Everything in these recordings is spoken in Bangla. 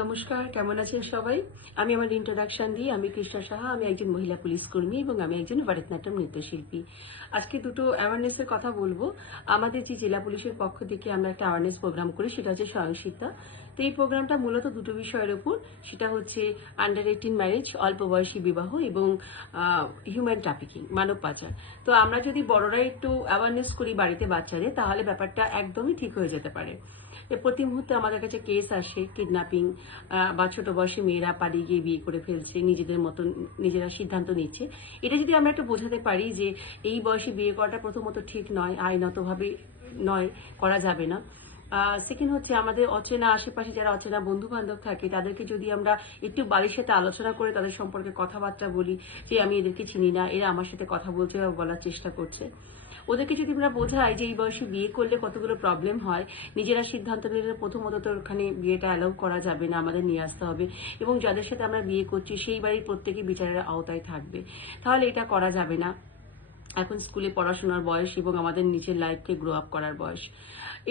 নমস্কার, কেমন আছেন সবাই? আমি আমার ইন্ট্রোডাকশন দিই। আমি কৃষ্ণা সাহা। আমি একজন মহিলা পুলিশ কর্মী এবং আমি একজন ভরতনাট্যম নৃত্যশিল্পী। আজকে দুটো অ্যাওয়ারনেসের কথা বলবো। আমাদের যে জেলা পুলিশের পক্ষ থেকে আমরা একটা অ্যাওয়ারনেস প্রোগ্রাম করি, সেটা হচ্ছে স্বয়ংসিদ্ধা। তো এই প্রোগ্রামটা মূলত দুটো বিষয়ের উপর। সেটা হচ্ছে আন্ডার 18 ম্যারেজ, অল্প বয়সী বিবাহ এবং হিউম্যান ট্রাফিকিং, মানব পাচার। তো আমরা যদি বড়রাই একটু অ্যাওয়ারনেস করি বাড়িতে বাচ্চাদের, তাহলে ব্যাপারটা একদমই ঠিক হয়ে যেতে পারে। প্রতি মুহূর্তে আমাদের কাছে কেস আসে কিডন্যাপিং বা ছোট বয়সী মেয়েরা পালিয়ে গিয়ে বিয়ে করে ফেলছে, নিজেদের মতন নিজেরা সিদ্ধান্ত নিচ্ছে। এটা যদি আমরা একটু বোঝাতে পারি যে এই বয়সে বিয়ে করাটা প্রথমত ঠিক নয়, আইনতভাবে নয়, করা যাবে না। সেকেন্ড হচ্ছে আমাদের অচেনা আশেপাশে যারা অচেনা বন্ধু বান্ধব থাকে, তাদেরকে যদি আমরা একটু বাড়ির সাথে আলোচনা করে তাদের সম্পর্কে কথাবার্তা বলি যে আমি এদেরকে চিনি না, এরা আমার সাথে কথা বলছে বা বলার চেষ্টা করছে, ওদেরকে যদি আমরা বোঝাই যে এই বয়সে বিয়ে করলে কতগুলো প্রবলেম হয়, নিজেরা সিদ্ধান্ত নিলে প্রথমত তো ওখানে বিয়েটা অ্যালাউ করা যাবে না, আমাদের নিয়ে আসতে হবে, এবং যাদের সাথে আমরা বিয়ে করছি সেই বাড়ির প্রত্যেকে বিচারের আওতায় থাকবে, তাহলে এটা করা যাবে না। এখন স্কুলে পড়াশোনার বয়স এবং আমাদের নিজের লাইফকে গ্রো আপ করার বয়স।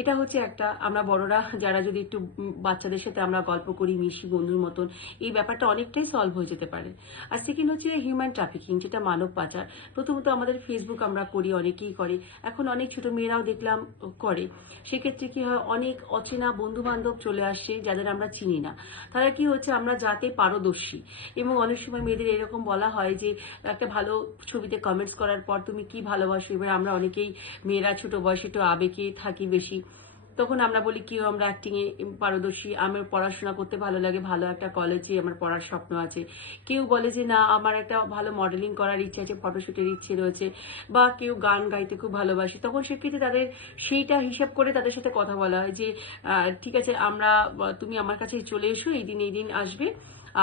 এটা হচ্ছে একটা, আমরা বড়রা যারা যদি একটু বাচ্চাদের সাথে আমরা গল্প করি, মিশি বন্ধুর মতন, এই ব্যাপারটা অনেকটাই সলভ হয়ে যেতে পারে। আর সেকেন্ড হচ্ছে হিউম্যান ট্রাফিকিং, যেটা মানব পাচার। প্রথমত আমাদের ফেসবুক আমরা করি, অনেকেই করে, এখন অনেক ছোট মেয়েরাও দেখলাম করে। সেক্ষেত্রে কি হয়, অনেক অচেনা বন্ধু বান্ধব চলে আসছে যাদের আমরা চিনি না। তারা কি হচ্ছে, আমরা যাতে পারদর্শী, এবং অনেক সময় মেয়েদের এরকম বলা হয় যে একটা ভালো ছবিতে কমেন্টস করার পর তুমি কি ভালোবাসো। এবার আমরা অনেকেই মেয়েরা ছোট বয়সে একটু আবেগে থাকি বেশি, তখন আমরা বলি কেউ আমরা অ্যাক্টিং এ পারদর্শী, আমার পড়াশোনা করতে ভালো লাগে, ভালো একটা কলেজে আমার পড়ার স্বপ্ন আছে। কেউ বলে যে না, আমার একটা ভালো মডেলিং করার ইচ্ছা আছে, ফটোশুটের ইচ্ছে রয়েছে, বা কেউ গান গাইতে খুব ভালোবাসে। তখন সেক্ষেত্রে তাদের সেইটা হিসাব করে তাদের সাথে কথা বলা হয় যে ঠিক আছে, তুমি আমার কাছে চলে এসো, এই দিন আসবে,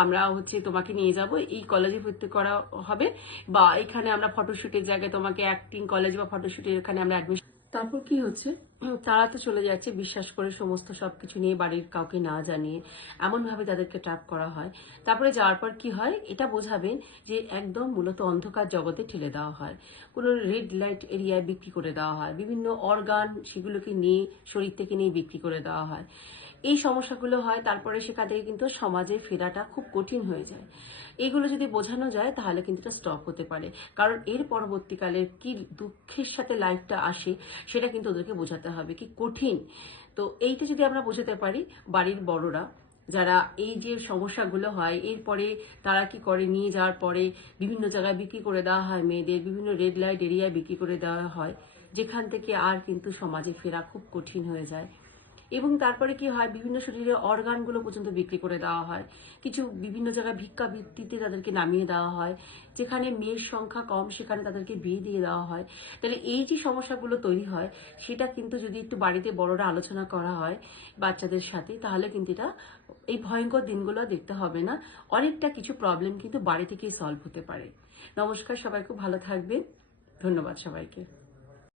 আমরা হচ্ছে তোমাকে নিয়ে যাব, এই কলেজে ভর্তি করা হবে, বা এখানে আমরা ফটোশুটের জায়গায় তোমাকে অ্যাক্টিং কলেজ বা ফটোশুটের এখানে আমরা অ্যাডমিশন। তারপর কি হচ্ছে, তারা তো চলে যাচ্ছে বিশ্বাস করে সমস্ত সবকিছু নিয়ে, বাড়ির কাউকে না জানিয়ে এমন ভাবে তাদেরকে ট্র্যাপ করা হয়। তারপরে যাওয়ার পর কি হয়, এটা বোঝাবেন যে একদম মূলত অন্ধকার জগতে ঠেলে দেওয়া হয়, কোনো রেড লাইট এরিয়ায় বিক্রি করে দেওয়া হয়, বিভিন্ন অর্গান সেগুলোকে নিয়ে শরীর থেকে নিয়ে বিক্রি করে দেওয়া হয়। এই সমস্যাগুলো হয়, তারপরে সেখান থেকে কিন্তু সমাজে ফেরাটা খুব কঠিন হয়ে যায়। এগুলো যদি বোঝানো যায় তাহলে কিন্তু এটা স্টপ হতে পারে, কারণ এর পরবর্তীকালে কি দুঃখের সাথে লাইফটা আসে সেটা কিন্তু ওদেরকে বোঝাতে হবে, কি কঠিন। তো এইটা যদি আমরা বোঝাতে পারি, বাড়ির বড়রা যারা এই যে সমস্যাগুলো হয়, এরপরে তারা কি করে, নিয়ে যাওয়ার পরে বিভিন্ন জায়গায় বিক্রি করে দেওয়া হয় মেয়েদের, বিভিন্ন রেড লাইট এরিয়ায় বিক্রি করে দেওয়া হয়, যেখান থেকে আর কিন্তু সমাজে ফেরা খুব কঠিন হয়ে যায়। এবং তারপরে কি হয়, বিভিন্ন শরীরের অর্গানগুলো পর্যন্ত বিক্রি করে দেওয়া হয়, কিছু বিভিন্ন জায়গায় ভিক্ষাবৃত্তিতে তাদেরকে নামিয়ে দেওয়া হয়, যেখানে মেয়ের সংখ্যা কম সেখানে তাদেরকে বিয়ে দিয়ে দেওয়া হয়। তাহলে এই যে সমস্যাগুলো তৈরি হয়, সেটা কিন্তু যদি একটু বাড়িতে বড়রা আলোচনা করা হয় বাচ্চাদের সাথে, তাহলে কিন্তু এটা এই ভয়ঙ্কর দিনগুলো দেখতে হবে না। অনেকটা কিছু প্রবলেম কিন্তু বাড়ি থেকেই সলভ হতে পারে। নমস্কার, সবাই খুব ভালো থাকবেন। ধন্যবাদ সবাইকে।